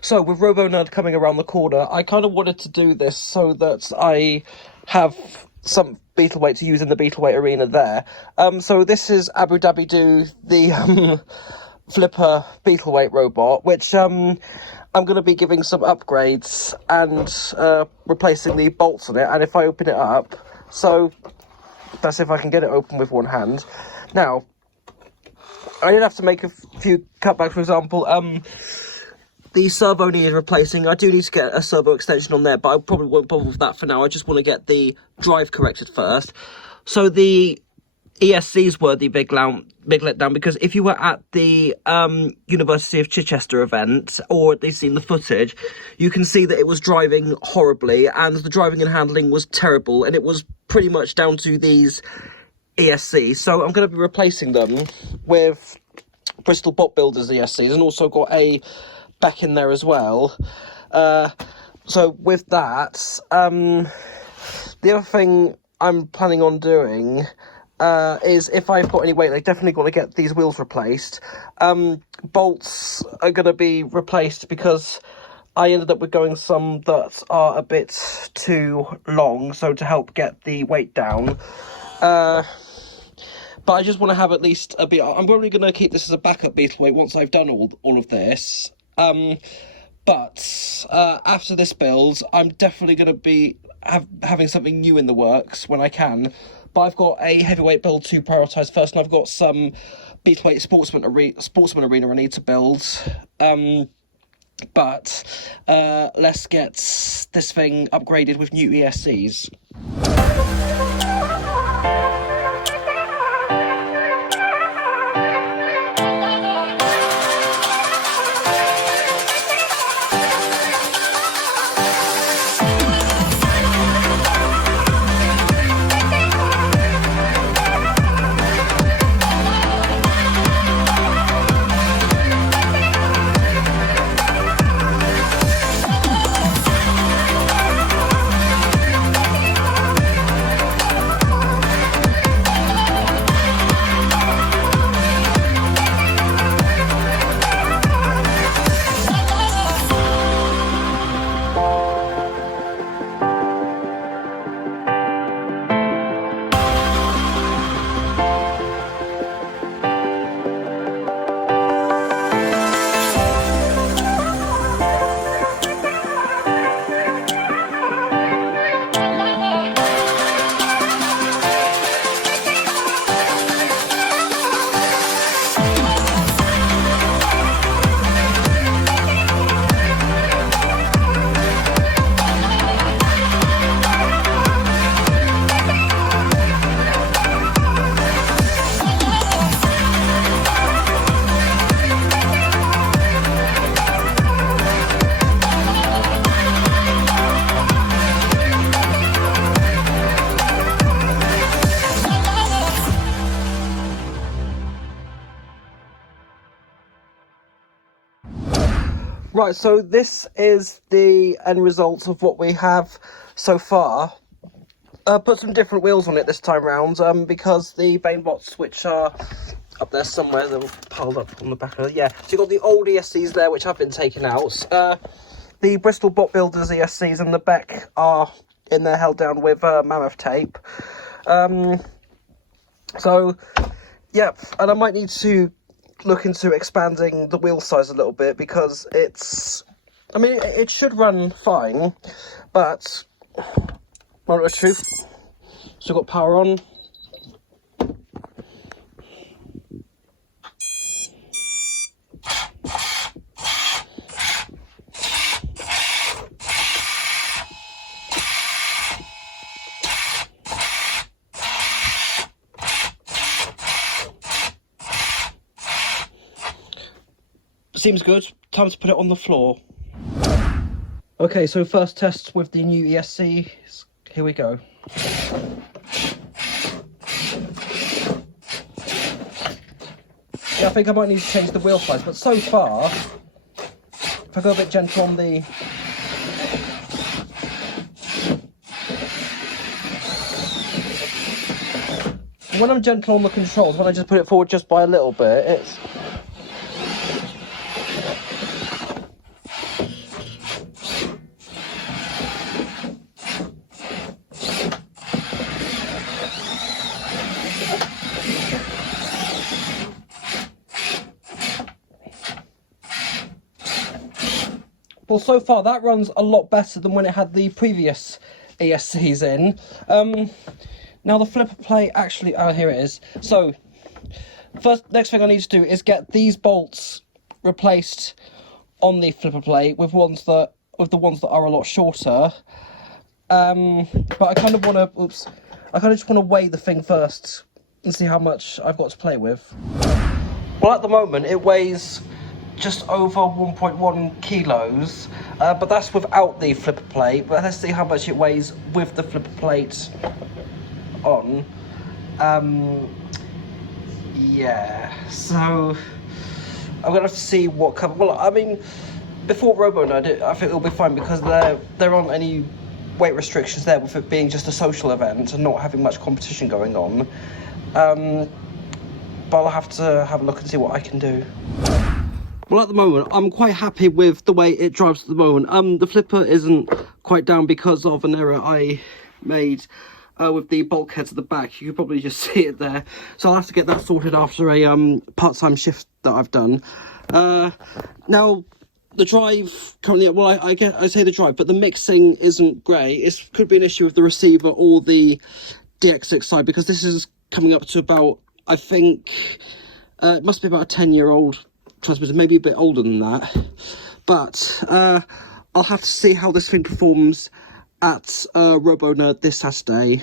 So, with RoboNerd coming around the corner, I kind of wanted to do this so that I have some beetleweight to use in the beetleweight arena there. So this is Abu Dhabi Doo, the flipper beetleweight robot, which I'm going to be giving some upgrades and replacing the bolts on it. And if I open it up, so that's if I can get it open with one hand. Now, I did have to make a few cutbacks. For example, the servo needed replacing. I do need to get a servo extension on there, but I probably won't bother with that for now. I just want to get the drive corrected first. So the ESCs were the big letdown, because if you were at the University of Chichester event, or at least seen the footage, you can see that it was driving horribly, and the driving and handling was terrible, and it was pretty much down to these ESCs. So I'm going to be replacing them with Bristol Bot Builders ESCs, and also got a back in there as well. So with that, the other thing I'm planning on doing is, if I've got any weight, I'm definitely going to get these wheels replaced. Bolts are going to be replaced because I ended up with going some that are a bit too long, so to help get the weight down. But I just want to have at least a bit. I'm probably going to keep this as a backup beetleweight once I've done all of this. But after this build, I'm definitely going to be having something new in the works when I can. But I've got a heavyweight build to prioritise first, and I've got some beetleweight sportsman arena I need to build. But let's get this thing upgraded with new ESCs. Right, so this is the end result of what we have so far. Put some different wheels on it this time round, because the Banebots, which are up there somewhere, they're piled up on the back of yeah. So you've got the old ESCs there, which have been taken out. The Bristol Bot Builders ESCs and the Beck are in there, held down with mammoth tape. So, yep, and I might need to look into expanding the wheel size a little bit, because it's, I mean, it should run fine, but, well, the truth, still got power on. Seems good. Time to put it on the floor. Okay, so first test with the new ESC. Here we go. Yeah, I think I might need to change the wheel size, but so far, if I go a bit gentle on the... When I'm gentle on the controls, when I just put it forward just by a little bit, it's... Well, so far that runs a lot better than when it had the previous ESCs in. Now the flipper plate actually, here it is. So, next thing I need to do is get these bolts replaced on the flipper plate with the ones that are a lot shorter. But I kind of want to, I kind of just want to weigh the thing first and see how much I've got to play with. Well, at the moment it weighs just over 1.1 kilos, but that's without the flipper plate. But let's see how much it weighs with the flipper plate on. Yeah, so I'm gonna have to see what cover. Well, I mean, before RoboNerd, I think it'll be fine because there aren't any weight restrictions there, with it being just a social event and not having much competition going on. But I'll have to have a look and see what I can do. Well, at the moment, I'm quite happy with the way it drives at the moment. The flipper isn't quite down because of an error I made with the bulkheads at the back. You can probably just see it there. So I'll have to get that sorted after a part-time shift that I've done. Now, the drive currently, well, I say the drive, but the mixing isn't great. It could be an issue with the receiver or the DX6 side, because this is coming up to about, I think, it must be about a 10-year-old transmitter, maybe a bit older than that. But I'll have to see how this thing performs at RoboNerd this Saturday.